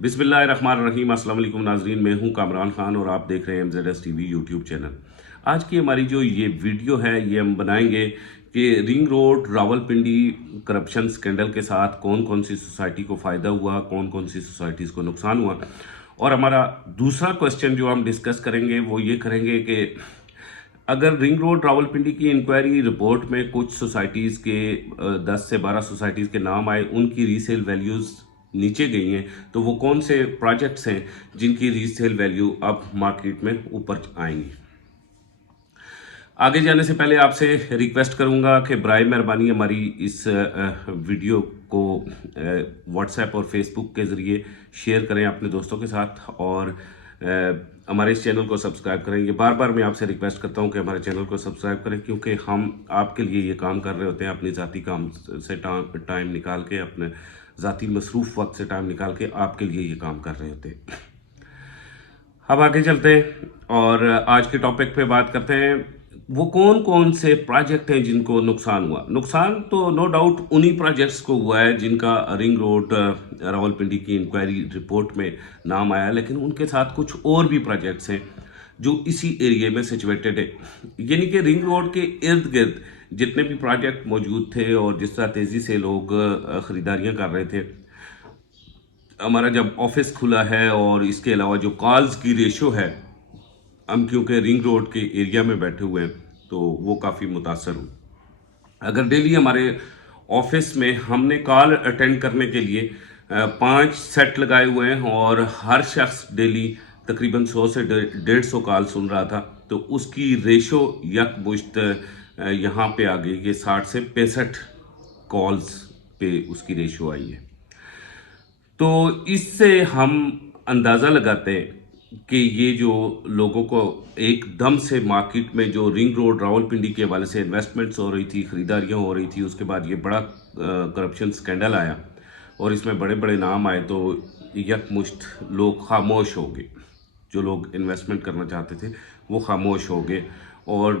बिस्मिल्लाहिर्रहमानिर्रहीम। अस्सलाम वालेकुम नाजरीन, मैं हूं कामरान खान और आप देख रहे हैं MZS TV यूट्यूब चैनल। आज की हमारी जो ये वीडियो है ये हम बनाएंगे कि ring road Rawalpindi corruption scandal के साथ कौन कौन सी सोसाइटी को फ़ायदा हुआ, कौन कौन सी सोसाइटीज़ को नुकसान हुआ। और हमारा दूसरा क्वेश्चन जो हम डिस्कस करेंगे वो ये करेंगे कि अगर रिंग रोड रावलपिंडी की इंक्वायरी रिपोर्ट में कुछ सोसाइटीज़ के 10 से 12 सोसाइटीज़ के नाम आए, उनकी रीसेल वैल्यूज़ नीचे गई हैं, तो वो कौन से प्रोजेक्ट्स हैं जिनकी रीसेल वैल्यू अब मार्केट में ऊपर आएंगी। आगे जाने से पहले आपसे रिक्वेस्ट करूंगा कि बराए मेहरबानी हमारी इस वीडियो को व्हाट्सएप और फेसबुक के ज़रिए शेयर करें अपने दोस्तों के साथ और हमारे इस चैनल को सब्सक्राइब करें। ये बार बार मैं आपसे रिक्वेस्ट करता हूं कि हमारे चैनल को सब्सक्राइब करें, क्योंकि हम आपके लिए ये काम कर रहे होते हैं अपनी ज़ाती काम से टाइम निकाल के, अपने ज़ाती मसरूफ़ वक्त से टाइम निकाल के आपके लिए ये काम कर रहे होते हैं। अब आगे चलते हैं और आज के टॉपिक पे बात करते हैं वो कौन कौन से प्रोजेक्ट हैं जिनको नुकसान हुआ। नुकसान तो नो डाउट उन्हीं प्रोजेक्ट्स को हुआ है जिनका रिंग रोड रावलपिंडी की इंक्वायरी रिपोर्ट में नाम आया, लेकिन उनके साथ कुछ और भी प्रोजेक्ट्स हैं जो इसी एरिया में सिचुएटेड है। यानी कि रिंग रोड के इर्द गिर्द जितने भी प्रोजेक्ट मौजूद थे और जिस तरह तेज़ी से लोग ख़रीदारियाँ कर रहे थे, हमारा जब ऑफिस खुला है और इसके अलावा जो कॉल्स की रेशो है, हम क्योंकि रिंग रोड के एरिया में बैठे हुए हैं तो वो काफ़ी मुतासर हूँ। अगर डेली हमारे ऑफिस में हमने कॉल अटेंड करने के लिए 5 सेट लगाए हुए हैं और हर शख्स डेली तकरीबन 100 से 150 कॉल सुन रहा था, तो उसकी रेशो यकमुश्त यहाँ पे आ गई कि 60 से 65 कॉल्स पे उसकी रेशो आई है। तो इससे हम अंदाज़ा लगाते हैं कि ये जो लोगों को एकदम से मार्केट में जो रिंग रोड रावलपिंडी के हवाले से इन्वेस्टमेंट्स हो रही थी, ख़रीदारियाँ हो रही थी, उसके बाद ये बड़ा करप्शन स्कैंडल आया और इसमें बड़े बड़े नाम आए, तो यकमुश्त लोग खामोश हो गए। जो लोग इन्वेस्टमेंट करना चाहते थे वो खामोश हो गए और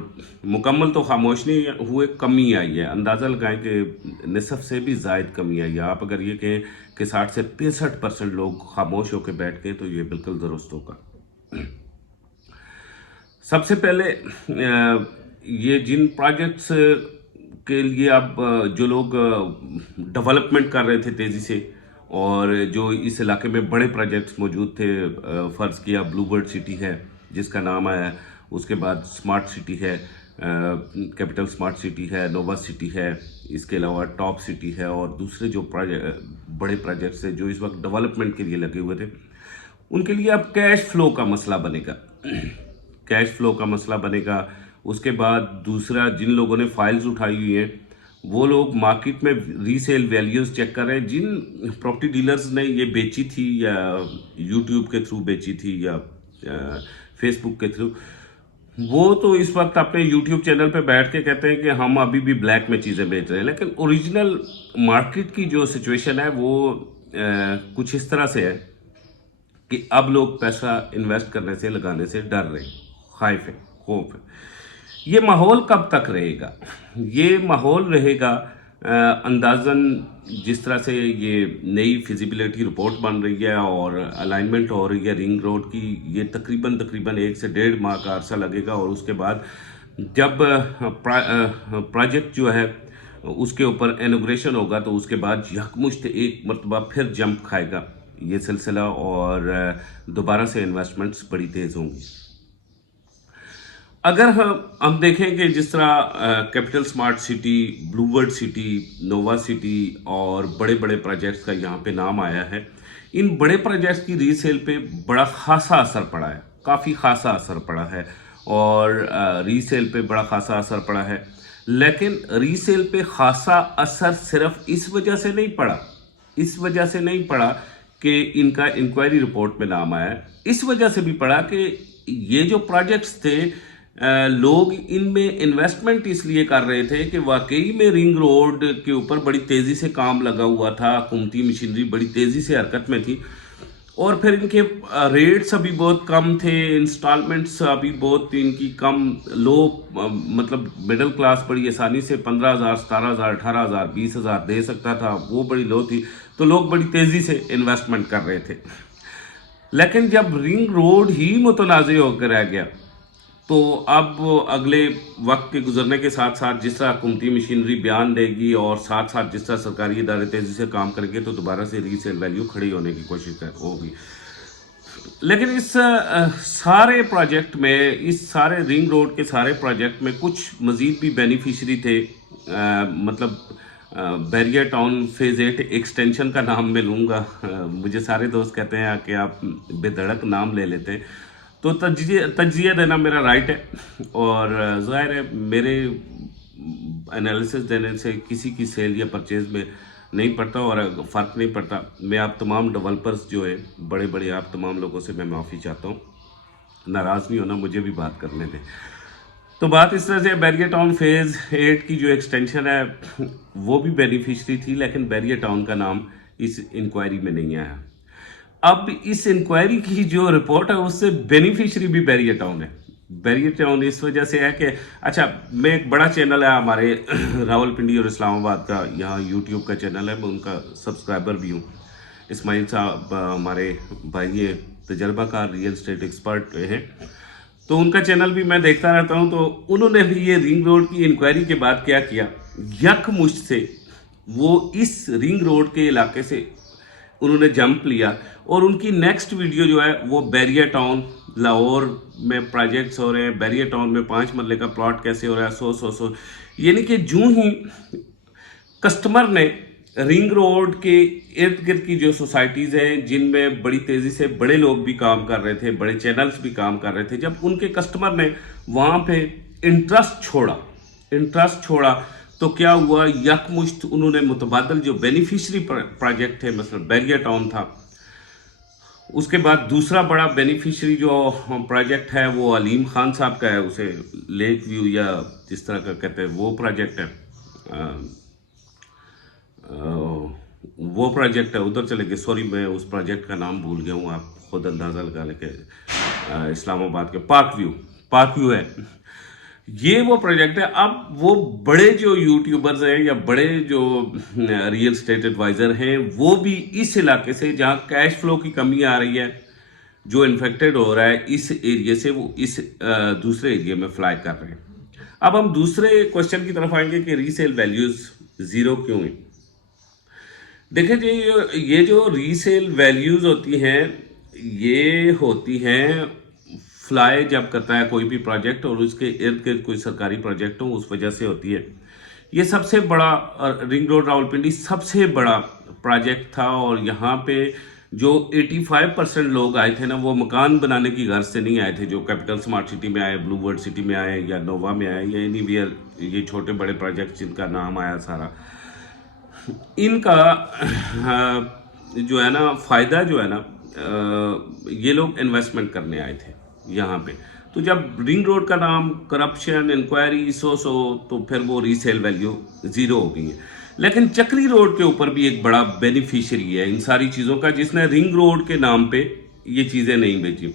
मुकम्मल तो खामोश नहीं हुए, कमी आई है। अंदाज़ा लगाएं कि निसफ से भी ज़ायद कमी आई है। आप अगर ये कहें कि 60 से 65% लोग खामोश होकर बैठ गए तो ये बिल्कुल दुरुस्त होगा। सबसे पहले ये जिन प्रोजेक्ट्स के लिए अब जो लोग डेवलपमेंट कर रहे थे तेज़ी से और जो इस इलाके में बड़े प्रोजेक्ट्स मौजूद थे, फ़र्ज़ किया ब्लूबर्ड सिटी है जिसका नाम आया, उसके बाद स्मार्ट सिटी है, कैपिटल स्मार्ट सिटी है, नोवा सिटी है, इसके अलावा टॉप सिटी है और दूसरे जो बड़े प्रोजेक्ट्स हैं जो इस वक्त डेवलपमेंट के लिए लगे हुए थे, उनके लिए अब कैश फ्लो का मसला बनेगा। कैश फ्लो का मसला बनेगा। उसके बाद दूसरा, जिन लोगों ने फाइल्स उठाई हुई हैं वो लोग मार्केट में रीसेल वैल्यूज़ चेक कर रहे हैं। जिन प्रॉपर्टी डीलर्स ने ये बेची थी या यूट्यूब के थ्रू बेची थी या फेसबुक के थ्रू, वो तो इस वक्त अपने यूट्यूब चैनल पे बैठ के कहते हैं कि हम अभी भी ब्लैक में चीज़ें बेच रहे हैं, लेकिन ओरिजिनल मार्केट की जो सिचुएशन है वो कुछ इस तरह से है कि अब लोग पैसा इन्वेस्ट करने से, लगाने से डर रहे हैं, खौफ है, खौफ है। ये माहौल कब तक रहेगा? ये माहौल रहेगा अंदाज़न जिस तरह से ये नई फिजिबिलिटी रिपोर्ट बन रही है और अलाइनमेंट हो रही है रिंग रोड की, ये तकरीबन 1 से 1.5 माह का अरसा लगेगा और उसके बाद जब प्रोजेक्ट जो है उसके ऊपर इनॉग्रेशन होगा तो उसके बाद यकमुश्त एक मरतबा फिर जंप खाएगा ये सिलसिला और दोबारा से इन्वेस्टमेंट्स बड़ी तेज़ होंगी। अगर हम देखें कि जिस तरह capital smart city, Bluebird city, Nova City और बड़े बड़े प्रोजेक्ट्स का यहाँ पे नाम आया है, इन बड़े प्रोजेक्ट्स की रीसेल पे बड़ा खासा असर पड़ा है, काफ़ी खासा असर पड़ा है और रीसेल पे बड़ा खासा असर पड़ा है। लेकिन रीसेल पे खासा असर सिर्फ इस वजह से नहीं पड़ा, इस वजह से नहीं पड़ा कि इनका इंक्वायरी रिपोर्ट में नाम आया, इस वजह से भी पड़ा कि ये जो प्रोजेक्ट्स थे लोग इनमें इन्वेस्टमेंट इसलिए कर रहे थे कि वाकई में रिंग रोड के ऊपर बड़ी तेज़ी से काम लगा हुआ था, हुकूमती मशीनरी बड़ी तेज़ी से हरकत में थी और फिर इनके रेट्स अभी बहुत कम थे, इंस्टॉलमेंट्स अभी बहुत इनकी कम लो, मतलब मिडिल क्लास बड़ी आसानी से 15,000, 17,000, 18,000, 20,000 दे सकता था, वो बड़ी लो थी। तो लोग बड़ी तेज़ी से इन्वेस्टमेंट कर रहे थे। लेकिन जब रिंग रोड ही मुतनाज़ होकर रह गया, तो अब अगले वक्त के गुजरने के साथ साथ जिस तरह हुकूमती मशीनरी बयान देगी और साथ साथ जिस तरह सरकारी इदारे तेज़ी से काम करेंगे, तो दोबारा से रीसेल वैल्यू खड़ी होने की कोशिश होगी। लेकिन इस सारे प्रोजेक्ट में, इस सारे रिंग रोड के सारे प्रोजेक्ट में कुछ मज़ीद भी बेनिफिशरी थे। मतलब बैरियर टाउन फेज़ 8 एक्सटेंशन का नाम मैं लूँगा। मुझे सारे दोस्त कहते हैं कि आप बेधड़क नाम ले लेते हैं, तो तज्जिया देना मेरा राइट है, और ज़ाहिर है मेरे एनालिसिस देने से किसी की सेल या परचेज़ में नहीं पड़ता और फ़र्क नहीं पड़ता। मैं आप तमाम डेवलपर्स जो है बड़े बड़े, आप तमाम लोगों से मैं माफ़ी चाहता हूँ, नाराज़ नहीं होना, मुझे भी बात करने दें। तो बात इस तरह से, बैरियर टाउन फेज़ 8 की जो एक्सटेंशन है वो भी बेनिफिशरी थी, लेकिन बैरियर टाउन का नाम इस इंक्वायरी में नहीं आया। अब इस इंक्वायरी की जो रिपोर्ट है उससे बेनिफिशरी भी बैरियर टाउन है। बैरियर टाउन इस वजह से है कि अच्छा, मैं एक बड़ा चैनल है हमारे रावलपिंडी और इस्लामाबाद का, यहाँ यूट्यूब का चैनल है, मैं उनका सब्सक्राइबर भी हूँ। इस्माइल साहब हमारे भाई हैं, तजर्बाकार रियल एस्टेट एक्सपर्ट हैं, तो उनका चैनल भी मैं देखता रहता हूँ। तो उन्होंने भी ये रिंग रोड की इंक्वायरी के बाद क्या किया, यकमुश्त से वो इस रिंग रोड के इलाके से उन्होंने जंप लिया, और उनकी नेक्स्ट वीडियो जो है वो बैरियर टाउन लाहौर में प्रोजेक्ट्स हो रहे हैं, बैरियर टाउन में 5 मरले का प्लॉट कैसे हो रहा है, 100 यानी कि जूं ही कस्टमर ने रिंग रोड के इर्द गिर्द की जो सोसाइटीज़ हैं जिनमें बड़ी तेज़ी से बड़े लोग भी काम कर रहे थे, बड़े चैनल्स भी काम कर रहे थे, जब उनके कस्टमर ने वहाँ पे इंटरेस्ट छोड़ा तो क्या हुआ, यकमुश्त उन्होंने मुतबादल जो बेनिफिशरी प्रोजेक्ट थे, मतलब बैरियर टाउन था, उसके बाद दूसरा बड़ा बेनिफिशरी जो प्रोजेक्ट है वो अलीम खान साहब का है, उसे लेक व्यू या जिस तरह का कहते हैं वो प्रोजेक्ट है, वो प्रोजेक्ट है, उधर चले गए, सॉरी मैं उस प्रोजेक्ट का नाम भूल गया हूँ, आप खुद अंदाज़ा लगा लेके, इस्लामाबाद के पार्क व्यू है, ये वो प्रोजेक्ट है। अब वो बड़े जो यूट्यूबर्स हैं या बड़े जो रियल स्टेट एडवाइज़र हैं, वो भी इस इलाके से जहाँ कैश फ्लो की कमी आ रही है, जो इन्फेक्टेड हो रहा है इस एरिया से, वो इस दूसरे एरिया में फ्लाई कर रहे हैं। अब हम दूसरे क्वेश्चन की तरफ आएंगे कि रीसेल वैल्यूज़ ज़ीरो क्यों हैं। देखिए जी, ये जो रीसेल वैल्यूज़ होती हैं, ये होती हैं फ्लाई जब करता है कोई भी प्रोजेक्ट और उसके इर्द गिर्द कोई सरकारी प्रोजेक्ट हो, उस वजह से होती है। ये सबसे बड़ा रिंग रोड रावलपिंडी सबसे बड़ा प्रोजेक्ट था, और यहाँ पे जो 85% लोग आए थे ना, वो मकान बनाने की गर्ज से नहीं आए थे, जो कैपिटल स्मार्ट सिटी में आए, ब्लू वर्ल्ड सिटी में आए, या नोवा में आए, या एनीवेयर, ये छोटे बड़े प्रोजेक्ट जिनका नाम आया सारा, इनका जो है ना फ़ायदा जो है ना, ये लोग इन्वेस्टमेंट करने आए थे यहाँ पे। तो जब रिंग रोड का नाम करप्शन, इंक्वायरी, तो फिर वो रीसेल वैल्यू ज़ीरो हो गई है। लेकिन चक्री रोड के ऊपर भी एक बड़ा बेनिफिशियरी है इन सारी चीज़ों का, जिसने रिंग रोड के नाम पे ये चीज़ें नहीं बेची।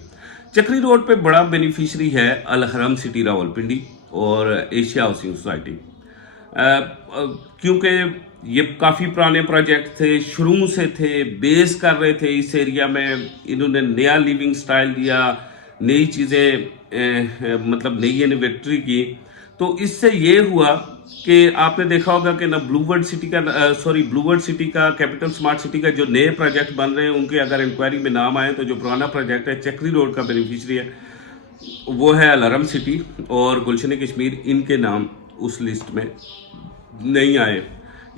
चक्री रोड पे बड़ा बेनिफिशियरी है अल हरम सिटी रावलपिंडी और एशिया हाउसिंग सोसाइटी, क्योंकि ये काफ़ी पुराने प्रोजेक्ट थे, शुरू से थे, बेस कर रहे थे इस एरिया में, इन्होंने नया लिविंग स्टाइल दिया, नई चीज़ें मतलब नई इन्वेंटरी की। तो इससे ये हुआ कि आपने देखा होगा कि ना ब्लू वर्ल्ड सिटी का कैपिटल स्मार्ट सिटी का जो नए प्रोजेक्ट बन रहे हैं, उनके अगर इंक्वायरी में नाम आए तो जो पुराना प्रोजेक्ट है चक्री रोड का बेनिफिशरी है वो है अल हरम सिटी और गुलशन कश्मीर, इनके नाम उस लिस्ट में नहीं आए।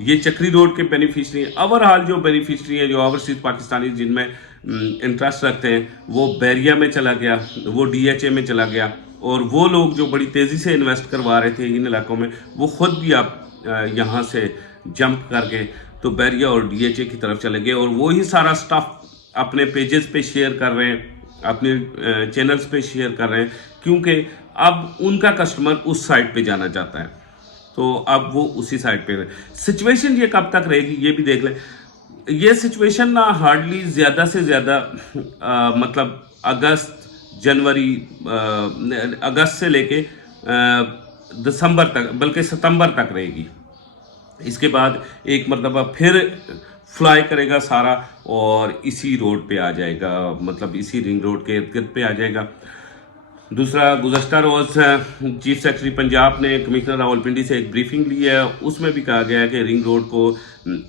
ये चक्री रोड के बेनिफिशरी, ओवरऑल जो बेनिफिशरी है, जो ओवरसीज पाकिस्तानी जिनमें इंटरेस्ट रखते हैं, वो बैरिया में चला गया, वो DHA में चला गया, और वो लोग जो बड़ी तेज़ी से इन्वेस्ट करवा रहे थे इन इलाकों में, वो ख़ुद भी आप यहाँ से जंप करके तो बैरिया और DHA की तरफ चले गए, और वही सारा स्टफ अपने पेजेस पे शेयर कर रहे हैं, अपने चैनल्स पे शेयर कर रहे हैं, क्योंकि अब उनका कस्टमर उस साइट पे जाना चाहता है, तो अब वो उसी साइड पे रहे। सिचुएशन ये कब तक रहेगी ये भी देख लें। ये सिचुएशन ना हार्डली ज़्यादा से ज़्यादा मतलब अगस्त से लेके दिसंबर तक, बल्कि सितंबर तक रहेगी। इसके बाद एक मरतबा फिर फ्लाई करेगा सारा और इसी रोड पे आ जाएगा, मतलब इसी रिंग रोड के इर्द गिर्द पे आ जाएगा। दूसरा, गुज़श्ता रोज़ चीफ सेक्रेटरी पंजाब ने कमिश्नर रावलपिंडी से एक ब्रीफिंग ली है, उसमें भी कहा गया है कि रिंग रोड को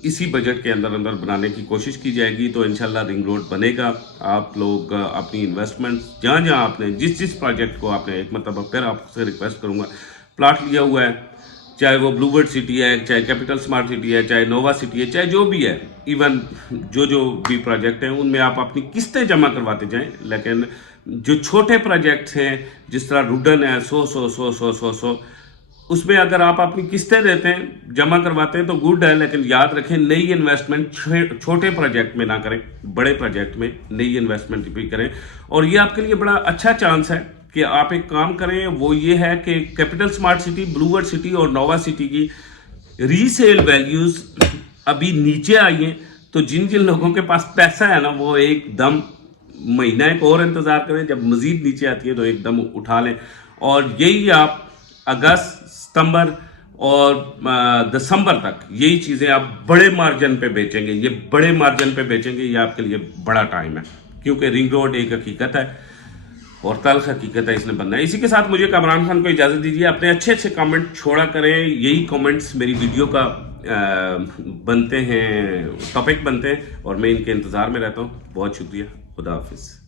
इसी बजट के अंदर बनाने की कोशिश की जाएगी। तो इंशाल्लाह रिंग रोड बनेगा। आप लोग अपनी इन्वेस्टमेंट जहाँ जहाँ आपने जिस प्रोजेक्ट को आपने, एक मतलब फिर आपसे रिक्वेस्ट करूँगा, प्लाट लिया हुआ है, चाहे वो ब्लूबर्ड सिटी है, चाहे कैपिटल स्मार्ट सिटी है, चाहे नोवा सिटी है, चाहे जो भी है, इवन जो भी प्रोजेक्ट हैं उनमें आप अपनी किस्तें जमा करवाते जाएं। लेकिन जो छोटे प्रोजेक्ट्स हैं जिस तरह रुडन है 100 उसमें अगर आप अपनी किस्तें देते हैं, जमा करवाते हैं तो गुड है। लेकिन याद रखें, नई इन्वेस्टमेंट छोटे प्रोजेक्ट में ना करें, बड़े प्रोजेक्ट में नई इन्वेस्टमेंट भी करें। और ये आपके लिए बड़ा अच्छा चांस है कि आप एक काम करें, वो ये है कि capital smart city, Bluebird city और नोवा सिटी की रीसेल वैल्यूज अभी नीचे आई हैं। तो जिन जिन लोगों के पास पैसा है ना, वो एकदम महीना एक और इंतज़ार करें, जब मज़ीद नीचे आती है तो एकदम उठा लें। और यही आप अगस्त, सितंबर और दिसंबर तक यही चीज़ें आप बड़े मार्जिन पे बेचेंगे, ये बड़े मार्जिन पे बेचेंगे, ये आपके लिए बड़ा टाइम है। क्योंकि रिंग रोड एक हकीकत है और तल्ख हकीकत है, इसने बनना है। इसी के साथ मुझे कामरान खान को इजाज़त दीजिए। अपने अच्छे अच्छे कमेंट छोड़ा करें, यही कमेंट्स मेरी वीडियो का बनते हैं, टॉपिक बनते हैं और मैं इनके इंतज़ार में रहता हूँ। बहुत शुक्रिया, खुदा हाफिज़।